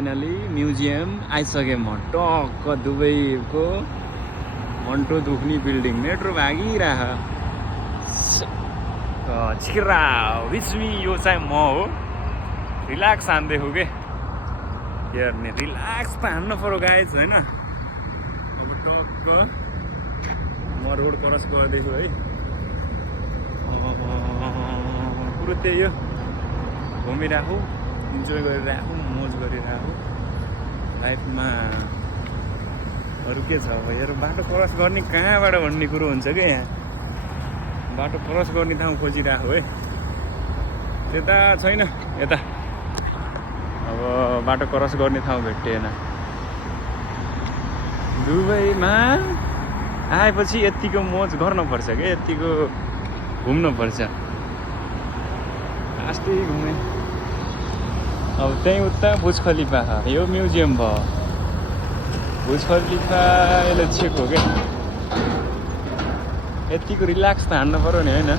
finally museum आइसकेँ म टक्क दुबईको मन्टो दुख्ने बिल्डिङ मेट्रो भागिरह छिरा विस्मी यो चाहिँ म हो रिल्याक्स हान्दैछु के हेर्ने रिल्याक्स त हान्न पर्यो गाइज होइन अब टक्क म रोड क्रस गर्दैछु है कुरो त्यही हो घुमिरहेको इन्जोय गरिरहेको मोज गरिरहेको लाइफमा अरू के छ अब हेर बाटो क्रस गर्ने कहाँबाट भन्ने कुरो हुन्छ क्या यहाँ बाटो क्रस गर्ने ठाउँ खोजिरहेको है त्यता छैन यता अब बाटो क्रस गर्ने ठाउँ भेटिएन दुबईमा आएपछि यतिको मोज गर्नुपर्छ क्या यतिको घुम्नुपर्छ आस्ते घुमेँ अब त्यहीँ उता बुर्ज खलिफा यो म्युजियम भयो बुर्ज खलिफा यसले चेक हो क्या यतिको रिल्याक्स त हान्नु पर्यो नि होइन